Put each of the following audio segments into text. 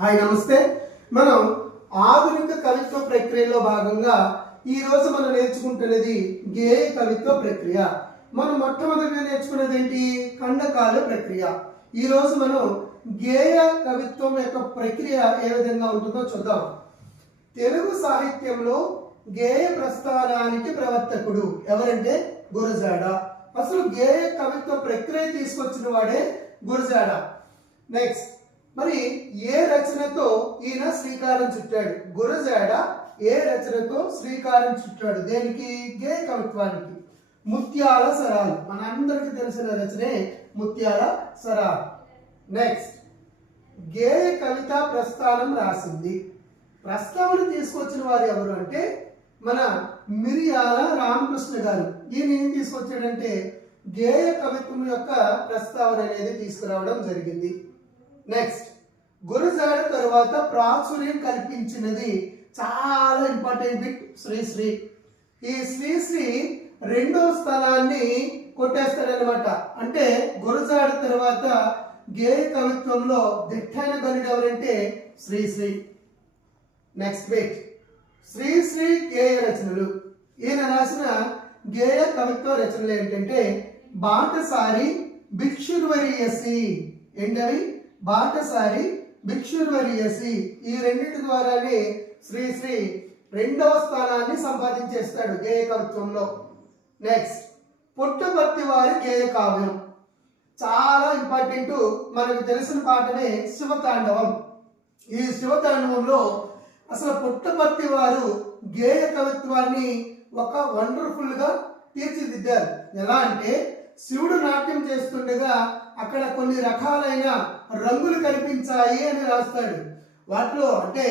Hi నమస్తే. మనం ఆధునిక కవిత్వ ప్రక్రియలో భాగంగా ఈ రోజు మనం నేర్చుకుంటున్నది గేయ కవిత్వ ప్రక్రియ. మనం మొట్టమొదటిగా నేర్చుకున్నది ఏంటి? ఖండకాల ప్రక్రియ. ఈ రోజు మనం గేయ కవిత్వం యొక్క ప్రక్రియ ఏ విధంగా ఉంటుందో చూద్దాం. తెలుగు సాహిత్యంలో గేయ ప్రస్థానానికి ప్రవర్తకుడు ఎవరంటే గురజాడ. అసలు గేయ కవిత్వ ప్రక్రియ తీసుకొచ్చిన వాడే గురజాడ. నెక్స్ట్ మరి ఏ రచనతో ఈయన శ్రీకారం చుట్టాడు? గురజాడ ఏ రచనతో శ్రీకారం చుట్టాడు? దేనికి? గే కవిత్వానికి. ముత్యాల సరాలు మనందరికీ తెలిసిన రచనే ముత్యాల సరాలు నెక్స్ట్ గేయ కవిత ప్రస్థానం రాసింది. ప్రస్తావన తీసుకొచ్చిన వారు ఎవరు అంటే మన మిరియాల రామకృష్ణ గారు. ఈయన ఏం తీసుకొచ్చాడంటే గేయ కవిత్వం యొక్క ప్రస్తావన అనేది తీసుకురావడం జరిగింది. నెక్స్ట్ గురుజాడ తర్వాత ప్రాచుర్యం కల్పించినది చాలా ఇంపార్టెంట్ బిట్ శ్రీశ్రీ ఈ శ్రీశ్రీ రెండో స్థలాన్ని కొట్టేస్తాడనమాట అంటే గురజాడ తర్వాత గేయ కవిత్వంలో దిట్టైన ధనుడు ఎవరంటే శ్రీశ్రీ నెక్స్ట్ బిట్ శ్రీశ్రీ గేయ రచనలు. ఈయన రాసిన గేయ కవిత్వ రచనలు ఏంటంటే బాటసారి భిక్షుర్వరియసి. ఏంటవి? బాటసారి భిక్షుర్వరియసి ఈ రెండింటి ద్వారానే శ్రీశ్రీ రెండవ స్థానాన్ని సంపాదించేస్తాడు గేయకవిత్వంలో నెక్స్ట్ పుట్టపర్తి వారి గేయ కావ్యం చాలా ఇంపార్టెంట్ మనకు తెలిసిన పాటనే శివతాండవం. ఈ శివతాండవంలో అసలు పుట్టపర్తి వారు గేయ కవిత్వాన్ని ఒక వండర్ఫుల్గా తీర్చిదిద్దారు. ఎలా అంటే శివుడు నాట్యం చేస్తుండగా అక్కడ కొన్ని రకాలైన రంగులు కనిపించాయి అని రాస్తాడు. వాటిలో అంటే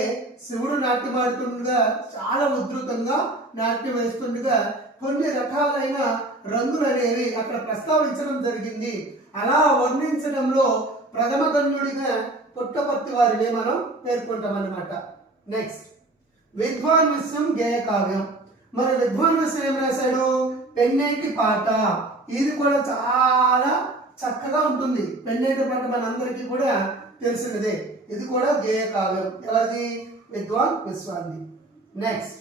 శివుడు నాట్యం ఆడుతుండగా చాలా ఉధృతంగా నాట్యం వేస్తుండగా కొన్ని రకాలైన రంగులు అనేవి అక్కడ ప్రస్తావించడం జరిగింది. అలా వర్ణించడంలో ప్రథమ గణ్యుడిగా పుట్టపర్తి వారిని మనం పేర్కొంటామన్నమాట. నెక్స్ట్ విద్వాన్ విశ్వం గేయ కావ్యం. మరి విద్వాన్ విశ్వం ఏం రాశాడు? పెన్నేటి పాట. ఇది కూడా చాలా చక్కగా ఉంటుంది. పెన్నేటి పాట మనందరికీ కూడా తెలిసినదే. ఇది కూడా గేయ కావ్యం. ఎవరిది? విద్వాన్ విశ్వాన్ని నెక్స్ట్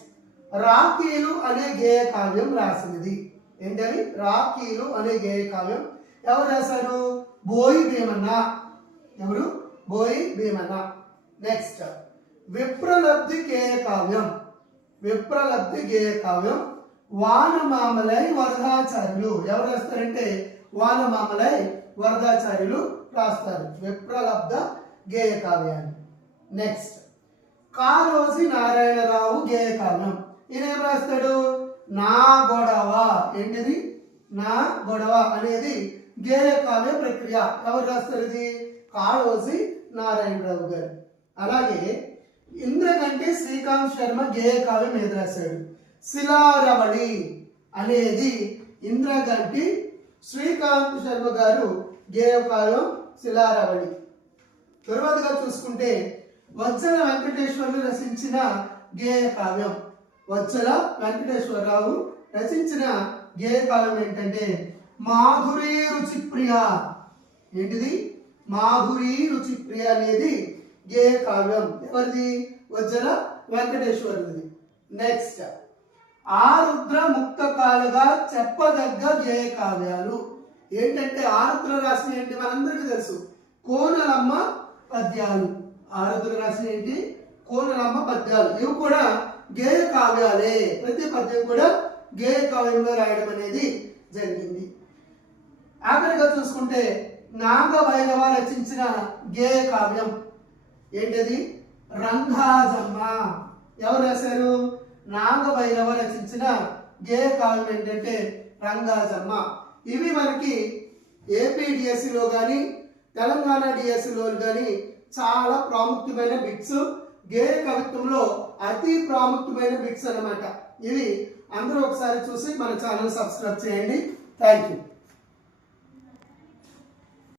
రాకీలు అనే గేయ కావ్యం రాసినది. ఏంటవి రాకీలు అనే గేయ కావ్యం. ఎవరు రాశారు? బోయి భీమన్న. ఎవరు? బోయి భీమన్న. నెక్స్ట్ విప్రలబ్ధి గేయ కావ్యం. విప్రలబ్ధి గేయ కావ్యం. వానమామలై వరదాచార్యులు. ఎవరు రాస్తారంటే వానమామలై వరదాచార్యులు రాస్తారు. విప్రలబ్ధ గేయ కావ్యాన్ని నెక్స్ట్ కారోజి నారాయణరావు గేయ కావ్యం ఈయన ఏం రాస్తాడు? నా గొడవ. ఏంటిది? నా గొడవ అనేది గేయ కావ్య ప్రక్రియ. ఎవరు రాస్తారు ఇది? కాళోసి నారాయణరావు గారు. అలాగే ఇంద్రకంటే శ్రీకాంత్ శర్మ గేయ కావ్యం ఏది రాశాడు. శిలారవణి అనేది ఇంద్రగంటి శ్రీకాంత్ శర్మ గారు గేయకాలం శిలారవణి తర్వాతగా చూసుకుంటే వజ్జల వెంకటేశ్వరులు రచించిన గేయ కావ్యం వజ్జల వెంకటేశ్వరరావు రచించిన గేయ కావ్యం ఏంటంటే మాధురి రుచిప్రియ ఏంటిది? మాధురి రుచిప్రియ అనేది గేయ కావ్యం ఎవరిది? వజ్జల వెంకటేశ్వరుది నెక్స్ట్ ఆరుద్ర ముక్తకాలుగా చెప్పదగ్గ గేయ కావ్యాలు ఏంటంటే ఆరుద్ర రాసిన ఏంటి మనందరికీ తెలుసు? కోనలమ్మ పద్యాలు. ఆరుద్ర రాసిన ఏంటి? కోనలమ్మ పద్యాలు. ఇవి కూడా గేయ కావ్యాలే ప్రతి పద్యం కూడా గేయ కావ్యంలో రాయడం అనేది జరిగింది. ఆఖరిగా చూసుకుంటే నాగభైరవ రచించిన గేయ కావ్యం ఏంటది? రంగాజమ్మ. ఎవరు రాశారు? నాగభైరవ రచించిన గేయ కావ్యం ఏంటంటే రంగాజమ్మ. ఇవి మనకి ఏపీ డిఎస్సిలో కానీ తెలంగాణ డిఎస్సిలో కానీ చాలా ప్రాముఖ్యమైన బిట్స్. గేయ కవిత్వంలో అతి ప్రాముఖ్యమైన బిట్స్ అన్నమాట. ఇవి అందరూ ఒకసారి చూసి మన ఛానల్ సబ్స్క్రైబ్ చేయండి. Thank you